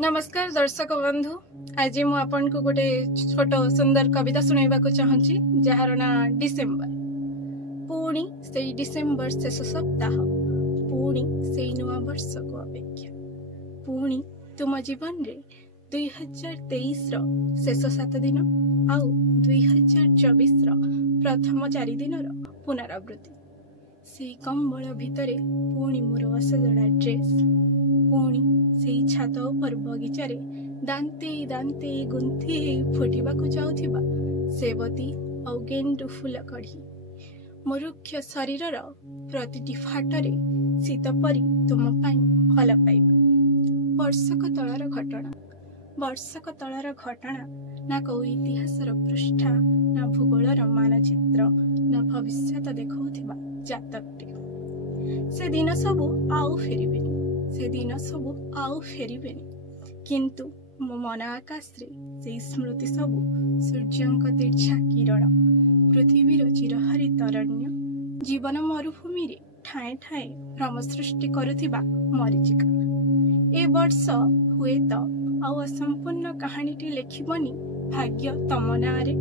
नमस्कार दर्शक बंधु। आज मु आपन को गोटे छोट सुंदर कविता सुनाइबा को चाहूची जार ना डिसेम्बर। पुणी से डिसेम्बर शेष सप्ताह, पुणी से नुआ वर्ष को अपेक्षा, पुणी तुम जीवन रे 2023 रो शेष 7 दिन आउ 2024 रो प्रथम 4 दिन रो पुनरावृत्ति। से कंबल भितरे पुणी मोर असजड़ा ड्रेस, पुणी से छात उपर बगीचारे दांते दांते गुंथि फुटिबाकु जाउथिबा सेवती औ गेंडु फूल कढ़ी, मुरुक्ष शरीर प्रतिटी फाटरे शीत परी तुम पाई भल पाइबा। वर्षक तलर घटना, वर्षक तलर घटना ना को इतिहासर पृष्ठा, ना भूगोलर मानचित्र, ना भविष्यत देखौथिबा जातकटे। से दिन सबु आउ फेरिबेनी, से दिन सबु आउ फेरिबेनी, किंतु मो मन आकाश रे से स्मृति सबु सूर्यंक तीर्छा किरण, पृथ्वीर चिरहरित अरण्य, जीवन मरुभूमि रे ठाए ठाए भ्रम सृष्टि करुथिबा मरीचिका। ए वर्ष हुए तो आउ असंपूर्ण कहानीटी लेखिबनी भाग्य तम नारे।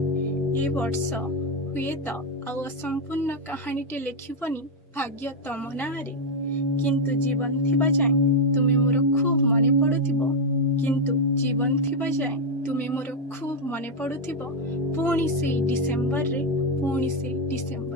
ए वर्ष हुए तो आउ असंपूर्ण कहानीटी लेखिबनी भाग्य तम नारे, किंतु जीवन थिबा जाए तुमे मोर खूब मने पड़ुथिबो, किंतु जीवन थिबा जाए तुमे मोर खूब मने पड़ुथिबो। पुणी से डिसेम्बर रे, पुणी से डिसेम्बर।